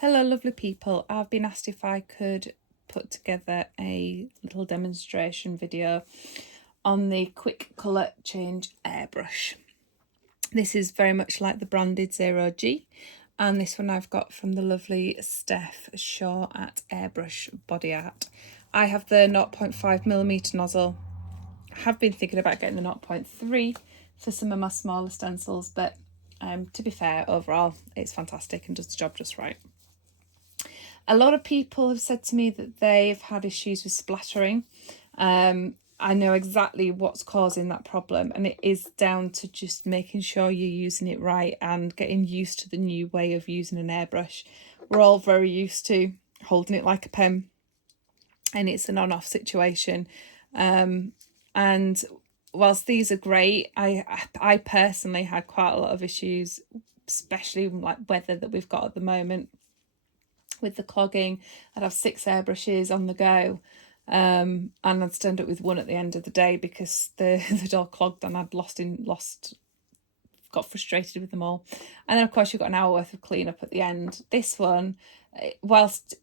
Hello lovely people, I've been asked if I could put together a little demonstration video on the quick colour change airbrush. This is very much like the branded 0G, and this one I've got from the lovely Steph Shaw at Airbrush Body Art. I have the 0.5mm nozzle. I have been thinking about getting the 0.3 for some of my smaller stencils, but to be fair, overall it's fantastic and does the job just right. A lot of people have said to me that they've had issues with splattering. I know exactly what's causing that problem, and it is down to just making sure you're using it right and getting used to the new way of using an airbrush. We're all very used to holding it like a pen, and it's an on-off situation. And whilst these are great, I personally had quite a lot of issues, especially like weather that we've got at the moment. With the clogging, I'd have 6 airbrushes on the go, and I'd stand up with one at the end of the day because they'd all clogged and I'd got frustrated with them all. And then of course you've got an hour worth of cleanup at the end. This one, whilst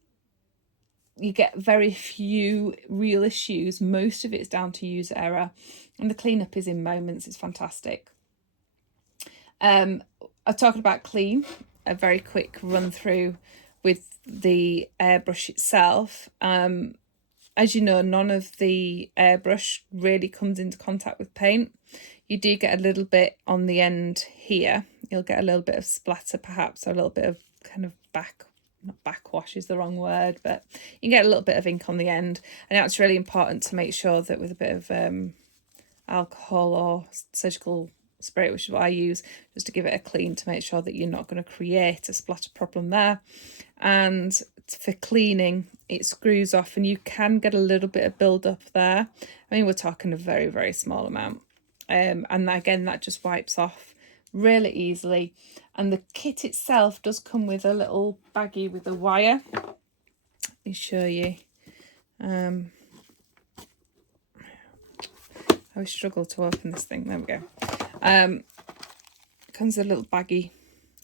you get very few real issues, most of it's down to user error, and the cleanup is in moments. It's fantastic. I'm talking about clean, a very quick run through with the airbrush itself. As you know, none of the airbrush really comes into contact with paint. You do get a little bit on the end here. You'll get a little bit of splatter perhaps, or a little bit of kind of not backwash is the wrong word, but you can get a little bit of ink on the end. And that's really important to make sure that with a bit of alcohol or surgical spray, which is what I use, just to give it a clean to make sure that you're not going to create a splatter problem there. And for cleaning, it screws off and you can get a little bit of build up there. I mean, we're talking a very, very small amount. And again, that just wipes off really easily. And the kit itself does come with a little baggie with a wire. Let me show you. I always struggle to open this thing. There we go. Comes a little baggie,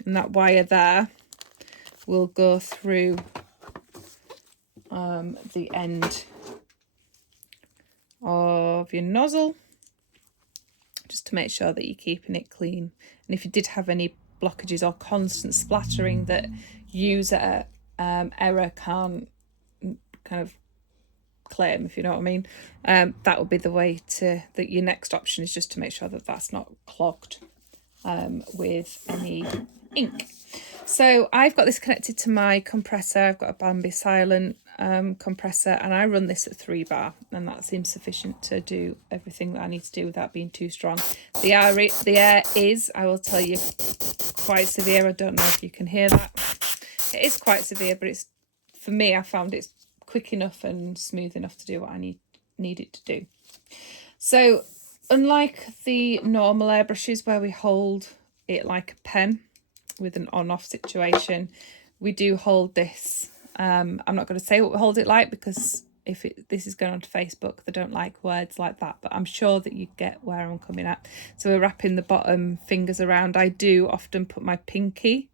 and that wire there will go through the end of your nozzle, just to make sure that you're keeping it clean. And if you did have any blockages or constant splattering that user error can't kind of claim, if you know what I mean, that would be the way that your next option is just to make sure that that's not clogged with any ink. So I've got this connected to my compressor. I've got a Bambi Silent compressor, and I run this at 3 bar, and that seems sufficient to do everything that I need to do without being too strong. The air is, I will tell you, quite severe. I don't know if you can hear that. It is quite severe, but it's, for me, I found it's quick enough and smooth enough to do what I need it to do. So unlike the normal airbrushes where we hold it like a pen with an on-off situation, we do hold this. I'm not going to say what we hold it like, because if this is going on to Facebook, they don't like words like that, but I'm sure that you get where I'm coming at. So we're wrapping the bottom fingers around. I do often put my pinky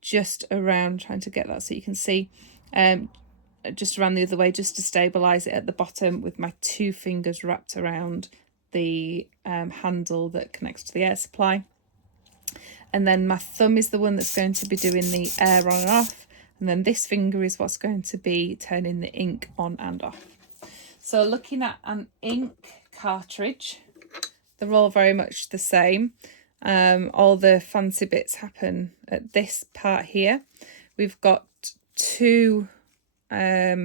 just around, trying to get that so you can see, just around the other way, just to stabilize it at the bottom, with my 2 fingers wrapped around the handle that connects to the air supply. And then my thumb is the one that's going to be doing the air on and off, and then this finger is what's going to be turning the ink on and off. So looking at an ink cartridge, they're all very much the same. All the fancy bits happen at this part here. We've got 2 I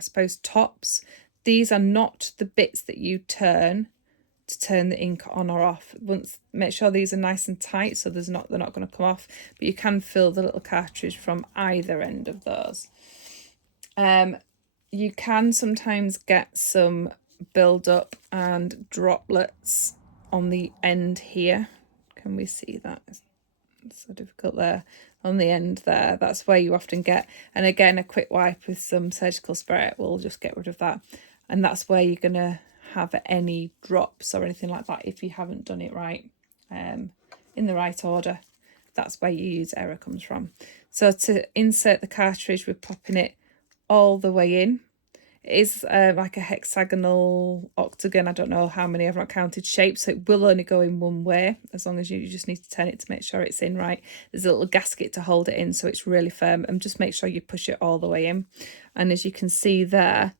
suppose tops. These are not the bits that you turn to turn the ink on or off. Make sure these are nice and tight so they're not going to come off, but you can fill the little cartridge from either end of those. You can sometimes get some build up and droplets on the end here. Can we see that? It's so difficult there on the end there. That's where you often get, and again, a quick wipe with some surgical spray will just get rid of that. And that's where you're gonna have any drops or anything like that if you haven't done it right, in the right order. That's where your user error comes from. So to insert the cartridge, we're popping it all the way in. It is like a hexagonal, octagon, I don't know how many, I've not counted shapes, so it will only go in one way, as long as you just need to turn it to make sure it's in right. There's a little gasket to hold it in so it's really firm, and just make sure you push it all the way in. And as you can see there,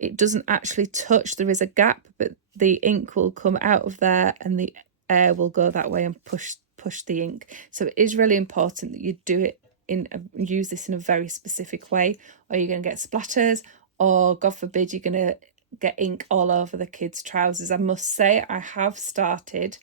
it doesn't actually touch, there is a gap, but the ink will come out of there and the air will go that way and push the ink. So it is really important that you do it use this in a very specific way, or you're going to get splatters, or God forbid you're going to get ink all over the kids' trousers. I must say I have started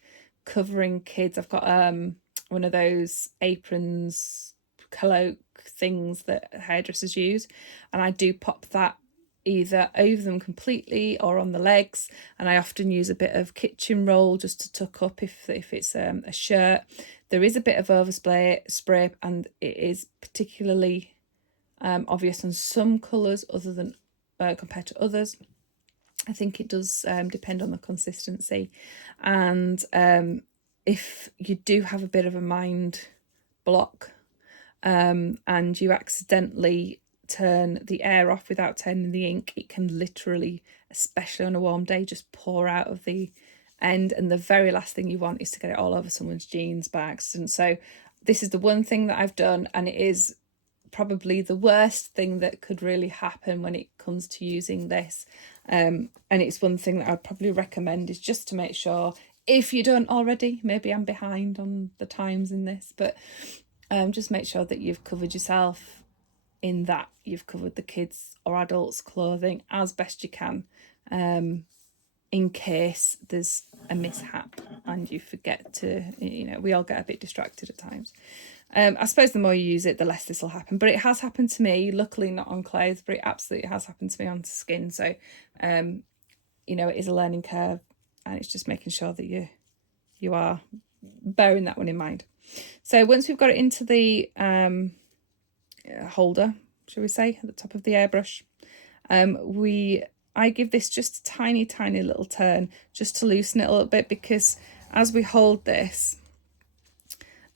covering kids. I've got one of those aprons, cloak things that hairdressers use, and I do pop that either over them completely or on the legs, and I often use a bit of kitchen roll just to tuck up if it's a shirt. There is a bit of overspray and it is particularly obvious on some colours other than compared to others. I think it does depend on the consistency, and if you do have a bit of a mind block and you accidentally turn the air off without turning the ink, it can literally, especially on a warm day, just pour out of the end, and the very last thing you want is to get it all over someone's jeans by accident. So this is the one thing that I've done, and it is probably the worst thing that could really happen when it comes to using this, and it's one thing that I'd probably recommend, is just to make sure, if you don't already, maybe I'm behind on the times in this, but just make sure that you've covered yourself in that you've covered the kids or adults' clothing as best you can, in case there's a mishap and you forget to, we all get a bit distracted at times. I suppose the more you use it, the less this will happen, but it has happened to me, luckily not on clothes, but it absolutely has happened to me on skin. So it is a learning curve, and it's just making sure that you are bearing that one in mind. So once we've got it into the holder, shall we say, at the top of the airbrush, I give this just a tiny little turn just to loosen it a little bit, because as we hold this,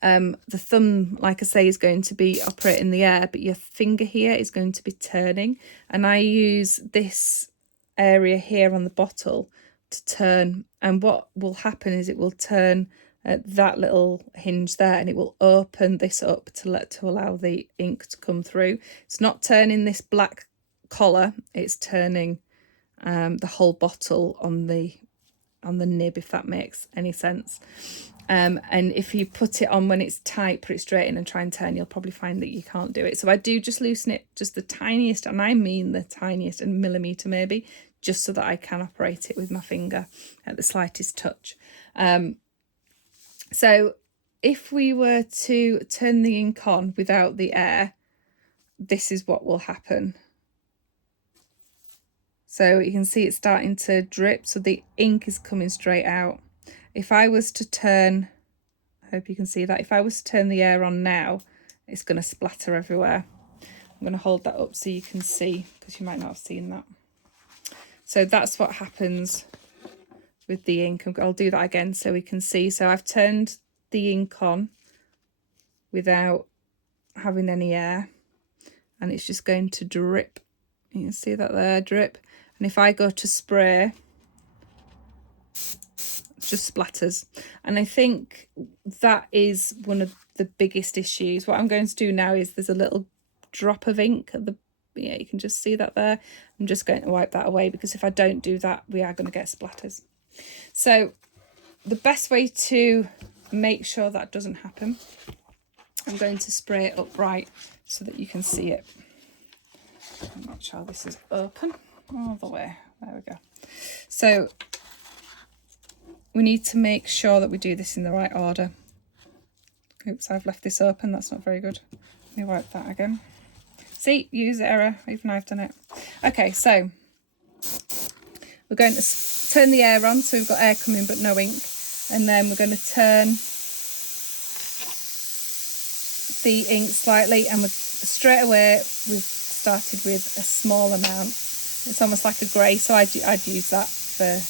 the thumb, like I say, is going to be operating the air, but your finger here is going to be turning, and I use this area here on the bottle to turn, and what will happen is it will turn at that little hinge there, and it will open this up to allow the ink to come through. It's not turning this black collar, it's turning the whole bottle on the nib, if that makes any sense. And if you put it on when it's tight, put it straight in and try and turn, you'll probably find that you can't do it. So I do just loosen it just the tiniest, and I mean the tiniest, and millimetre maybe, just so that I can operate it with my finger at the slightest touch. So if we were to turn the ink on without the air, this is what will happen. So you can see it's starting to drip, so the ink is coming straight out. If I was to turn, I hope you can see that, if I was to turn the air on now, it's going to splatter everywhere. I'm going to hold that up so you can see, because you might not have seen that. So that's what happens with the ink. I'll do that again so we can see. So I've turned the ink on without having any air, and it's just going to drip. You can see that there, drip. And if I go to spray, it just splatters. And I think that is one of the biggest issues. What I'm going to do now is, there's a little drop of ink at the, you can just see that there. I'm just going to wipe that away, because if I don't do that, we are going to get splatters. So the best way to make sure that doesn't happen, I'm going to spray it upright so that you can see it. I'm not sure this is open all the way. There we go. So we need to make sure that we do this in the right order. Oops, I've left this open. That's not very good. Let me wipe that again. See, user error. Even I've done it. Okay, so we're going to turn the air on, so we've got air coming but no ink, and then we're going to turn the ink slightly, and straight away we've started with a small amount. It's almost like a grey, so I'd use that for,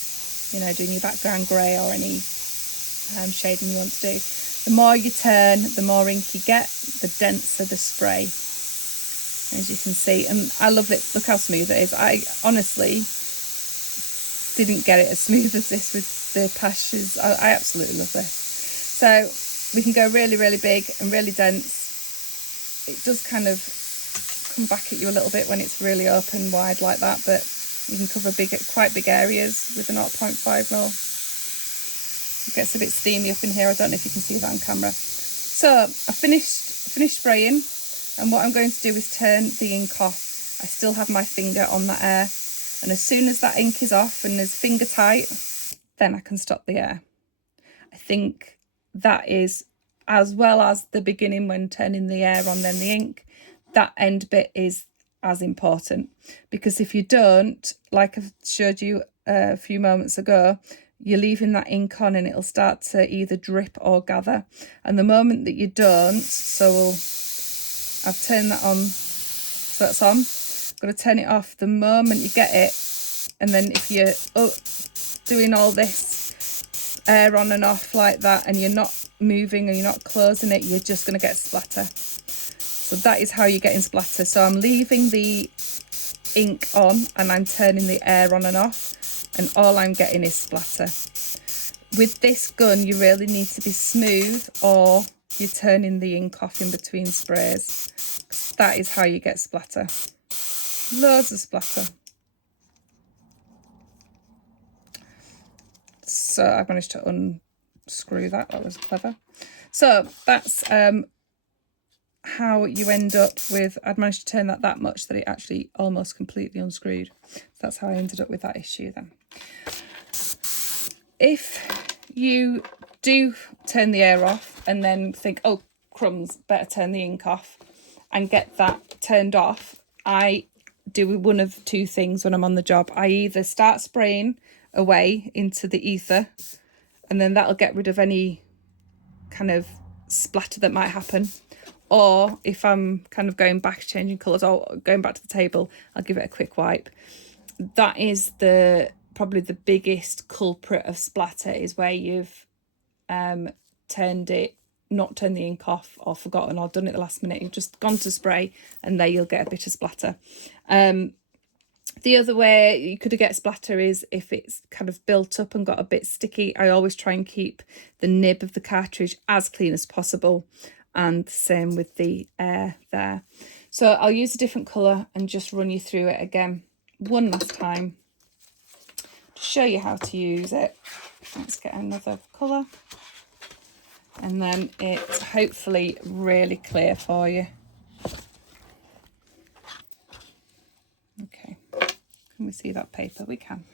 doing your background grey or any shading you want to do. The more you turn, the more ink you get, the denser the spray, as you can see. And I love it. Look how smooth it is. I honestly didn't get it as smooth as this with the pashes. I absolutely love this. So we can go really, really big and really dense. It does kind of come back at you a little bit when it's really open wide like that, but you can cover quite big areas with the 0.5 mil. It gets a bit steamy up in here. I don't know if you can see that on camera. So I finished spraying, and what I'm going to do is turn the ink off. I still have my finger on that air, and as soon as that ink is off and is finger tight, then I can stop the air. I think that is, as well as the beginning when turning the air on, then the ink, that end bit is as important, because if you don't, like I showed you a few moments ago, you're leaving that ink on and it'll start to either drip or gather. And the moment that you don't, I've turned that on, so that's on. I'm going to turn it off the moment you get it. And then if you're doing all this air on and off like that and you're not moving and you're not closing it, you're just going to get splatter. So that is how you're getting splatter. So I'm leaving the ink on and I'm turning the air on and off, and all I'm getting is splatter. With this gun, you really need to be smooth, or you're turning the ink off in between sprays. That is how you get splatter. Loads of splatter. So I managed to unscrew that. That was clever. So that's how you end up with, I'd managed to turn that much that it actually almost completely unscrewed. So that's how I ended up with that issue then. If you do turn the air off and then think, oh crumbs, better turn the ink off and get that turned off, I do one of two things when I'm on the job. I either start spraying away into the ether, and then that'll get rid of any kind of splatter that might happen. Or if I'm kind of going back, changing colours or going back to the table, I'll give it a quick wipe. That is probably the biggest culprit of splatter, is where you've not turned the ink off, or forgotten, or done it the last minute. You've just gone to spray and there you'll get a bit of splatter. The other way you could get splatter is if it's kind of built up and got a bit sticky. I always try and keep the nib of the cartridge as clean as possible, and same with the air there. So I'll use a different colour and just run you through it again one last time to show you how to use it. Let's get another colour, and then it's hopefully really clear for you. Okay, can we see that paper? We can.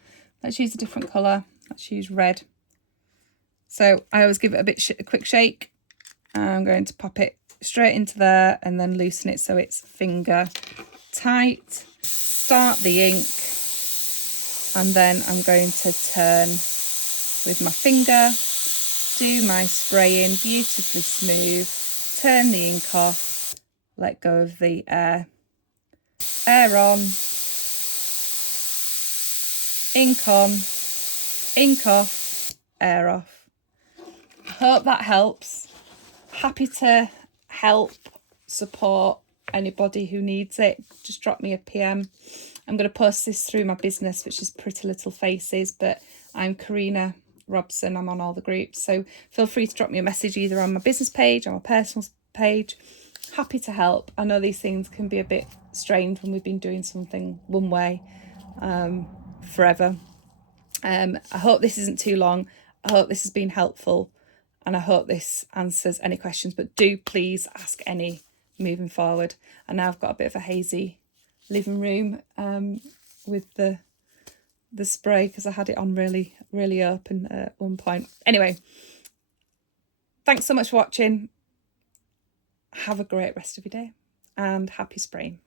Let's use a different colour. Let's use red. So I always give it a quick shake. I'm going to pop it straight into there and then loosen it so it's finger tight. Start the ink, and then I'm going to turn with my finger, do my spraying beautifully smooth, turn the ink off, let go of the air on, ink on, ink off, air off. I hope that helps. Happy to help, support anybody who needs it. Just drop me a PM. I'm going to post this through my business, which is Pretty Little Faces, but I'm Karina Robson. I'm on all the groups, so feel free to drop me a message either on my business page or my personal page. Happy to help. I know these things can be a bit strange when we've been doing something one way forever. I hope this isn't too long. I hope this has been helpful, and I hope this answers any questions, but do please ask any moving forward. And now I've got a bit of a hazy living room with the spray, because I had it on really open at one point. Anyway, thanks so much for watching. Have a great rest of your day and happy spraying.